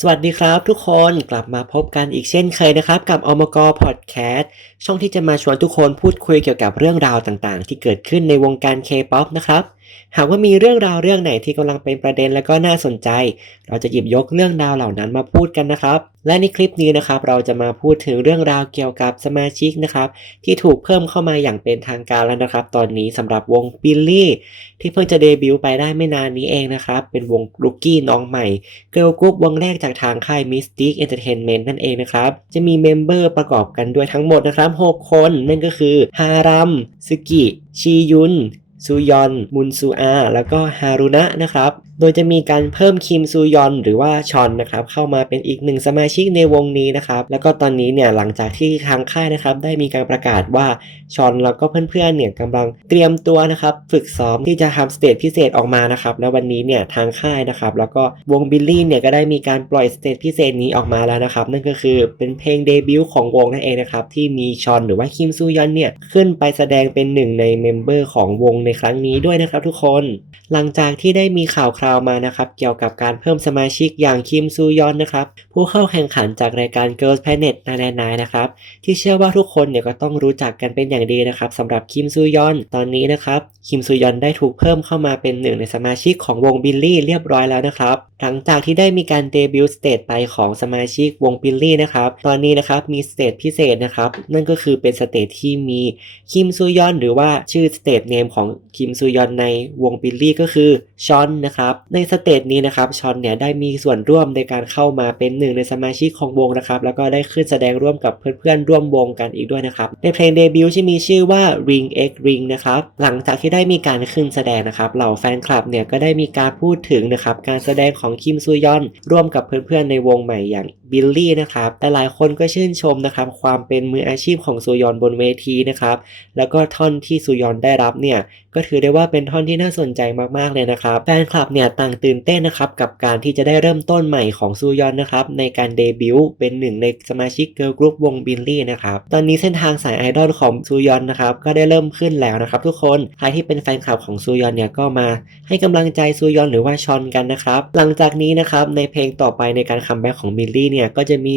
สวัสดีครับทุกคนกลับมาพบกันอีกเช่นเคยนะครับ กับอมกอพอดแคสต์ช่องที่จะมาชวนทุกคนพูดคุยเกี่ยวกับเรื่องราวต่างๆ ที่เกิดขึ้นในวงการ K-POP นะครับ หากว่ามีเรื่องราวเรื่องไหนที่กำลังเป็นประเด็นและก็น่าสนใจ เราจะหยิบยกเรื่องราวเหล่านั้นมาพูดกันนะครับ และในคลิปนี้นะครับ เราจะมาพูดถึงเรื่องราวเกี่ยวกับสมาชิกนะครับ ที่ถูกเพิ่มเข้ามาอย่างเป็นทางการแล้วนะครับ ตอนนี้สำหรับวงบิลลี่ที่เพิ่งจะเดบิวต์ไปได้ไม่นานนี้เองนะครับ เป็นวงลูกกี้น้องใหม่เกิร์ลกรุ๊ปวงแรกจากทางค่าย Mystic Entertainment นั่นเองนะครับ จะมีเมมเบอร์ประกอบกันด้วยทั้งหมดนะครับ 6 คนนั่นก็คือฮารัมซึกิ ชียุน ซูยอน มุนซูอา แล้วก็ฮารุนะนะครับโดยจะมีการเพิ่มคิมซูยอนหรือว่าชอนนะครับเข้ามาเป็นอีกหนึ่งสมาชิกในวงนี้นะครับแล้วก็ตอนนี้เนี่ยหลังจากที่ทางค่ายนะครับได้มีการประกาศว่าชอนแล้วก็เพื่อนๆเนี่ยกำลังเตรียมตัวนะครับฝึกซ้อมที่จะทำสเตจพิเศษออกมานะครับแล้ววันนี้เนี่ยทางค่ายนะครับแล้วก็วงบิลลี่เนี่ยก็ได้มีการปล่อยสเตจพิเศษนี้ออกมาแล้วนะครับนั่นก็คือเป็นเพลงเดบิวต์ของวงนั่นเองนะครับที่มีชอนหรือว่าคิมซูยอนเนี่ยขึ้นไปแสดงเป็นหนึ่งในเมมเบอร์ของวงในครั้งนี้ด้วยนะครับทุกคน หลังจากที่ได้มีข่าวคราวมานะครับเกี่ยวกับการเพิ่มสมาชิกอย่างคิมซูยอนนะครับผู้เข้าแข่งขันจากรายการ Girls Planet นานายนะครับที่เชื่อว่าทุกคนเนี่ยก็ต้องรู้จักกันเป็นอย่างดีนะครับสำหรับคิมซูยอนตอนนี้นะครับคิมซูยอนได้ถูกเพิ่มเข้ามาเป็นหนึ่งในสมาชิกของวงบิลลี่เรียบร้อยแล้วนะครับหลังจากที่ได้มีการเดบิวต์สเตจไปของสมาชิกวงบิลลี่นะครับตอนนี้นะครับมีสเตจพิเศษนะครับนั่นก็คือเป็นสเตจที่มีคิมซูยอนหรือว่าชื่อสเตจเนมของคิมซูยอนในวงบิลลี่ก็คือชอนนะครับในสเตจนี้นะครับชอนเนี่ยได้มีส่วนร่วมในการเข้ามาเป็นหนึ่งในสมาชิกของวงนะครับแล้วก็ได้ขึ้นแสดงร่วมกับเพื่อนๆร่วมวงกันอีกด้วยนะครับในเพลงเดบิวต์ที่มีชื่อว่า Ring X Ring นะครับหลังจากที่ได้มีการขึ้นแสดงนะครับเหล่าแฟนคลับเนี่ยก็ได้มีการพูดถึงนะครับการแสดงของคิมซูยอนร่วมกับเพื่อนๆในวงใหม่อย่างบิลลี่นะครับแต่หลายคนก็ชื่นชมนะครับความเป็นมืออาชีพของซูยอนบนเวทีนะครับแล้วก็ท่อนที่ซูยอนได้รับเนี่ยก็ถือได้ว่าเป็นท่อนที่น่าสนใจมากๆเลยนะครับแฟนคลับเนี่ยต่างตื่นเต้นนะครับกับการที่จะได้เริ่มต้นใหม่ของซูยอนนะครับในการเดบิวต์เป็นหนึ่งในสมาชิกเกิร์ลกรุ๊ปวงบิลลี่นะครับตอนนี้เส้นทางสายไอดอลของซูยอนนะครับก็ได้เริ่มขึ้นแล้วนะครับทุกคนใครที่เป็นแฟนคลับของซูยอนเนี่ยก็มาให้กำลังใจซูยอนหรือว่าชอนกันนะครับหลังจากนี้นะครับในเพลงต่อไปในการคัมแบ็กของบิลลี่เนี่ยก็จะมี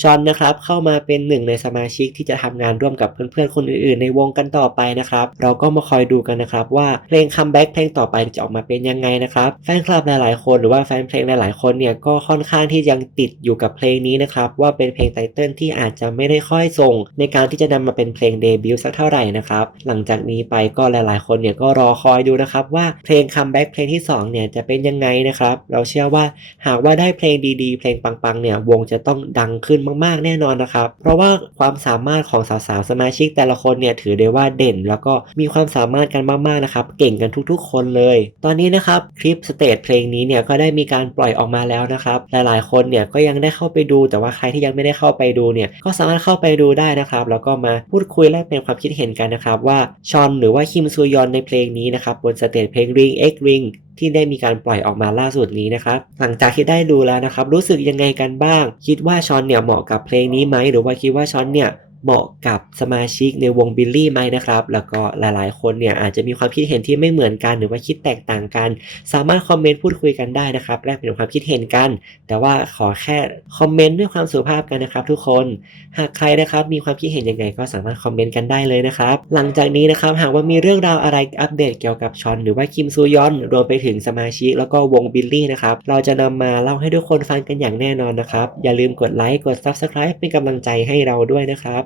ชอนนะครับเข้ามาเป็นหนึ่งในสมาชิกที่จะทำงานร่วมกับเพื่อนๆคนอื่นๆ ในวงกันต่อไปนะครับเราก็มาคอยดูกันนะครับว่าเพลงคัมแบ็กเพลงต่อไปจะออกมาเป็นยังไงนะครับแฟนคลับหลายๆคนหรือว่าแฟนเพลงหลายๆคนเนี่ยก็ค่อนข้างที่ยังติดอยู่กับเพลงนี้นะครับว่าเป็นเพลงไตเติลที่อาจจะไม่ได้ค่อยส่ง ในการที่จะนำมาเป็นเพลงเดบิวต์สักเท่าไหร่นะครับหลังจากนี้ไปก็หลายๆ คนเนี่ยก็รอคอยดูนะครับว่าเพลงคัมแบ็กเพลงที่สองเนี่ยจะเป็นยังไงนะครับเราเชื่อว่าหากว่าได้เพลงดีๆ เพลงปังๆเนี่ยวงจะต้องดังขึ้นมากๆแน่นอนนะครับเพราะว่าความสามารถของสาวๆสมาชิกแต่ละคนเนี่ยถือได้ว่าเด่น แล้วก็มีความสามารถกันมากๆนะครับเก่งกันทุกๆ คนเลย ตอนนี้นะครับคลิปสเตจเพลงนี้เนี่ยก็ได้มีการปล่อยออกมาแล้วนะครับหลายๆ คนเนี่ยก็ยังได้เข้าไปดู แต่ว่าใครที่ยังไม่ได้เข้าไปดูเนี่ยก็สามารถเข้าไปดูได้นะครับ แล้วก็มาพูดคุยแลกเปลี่ยนความคิดเห็นกันนะครับ ว่าชอนหรือว่าคิมซูยอนในเพลงนี้นะครับบนสเตจเพลง Ring X Ring ที่ได้มีการปล่อยออกมาล่าสุดนี้นะครับ หลังจากที่ได้ดูแล้วนะครับ รู้สึกยังไงกันบ้าง คิดว่าชอนเนี่ยเหมาะกับเพลงนี้ไหม หรือว่าคิดว่าชอนเนี่ย เหมาะกับสมาชิกในวงบิลลี่ไหมนะครับ แล้วก็หลายๆ คนเนี่ยอาจจะมีความคิดเห็นที่ไม่เหมือนกัน หรือว่าคิดแตกต่างกัน สามารถคอมเมนต์พูดคุยกันได้นะครับแลกเปลี่ยนความคิดเห็นกัน แต่ว่าขอแค่คอมเมนต์ด้วยความสุภาพกันนะครับ ทุกคน หากใครนะครับมีความคิดเห็นยังไงก็สามารถคอมเมนต์กันได้เลยนะครับ หลังจากนี้นะครับหากว่ามีเรื่องราวอะไรอัปเดตเกี่ยวกับชอนหรือว่าคิมซูยอนรวมไปถึงสมาชิกแล้วก็วงบิลลี่นะครับเราจะนำมาเล่าให้ทุกคนฟังกันอย่างแน่นอนนะครับอย่าลืมกดไลค์กด Subscribe เป็นกำลังใจให้เราด้วยนะครับ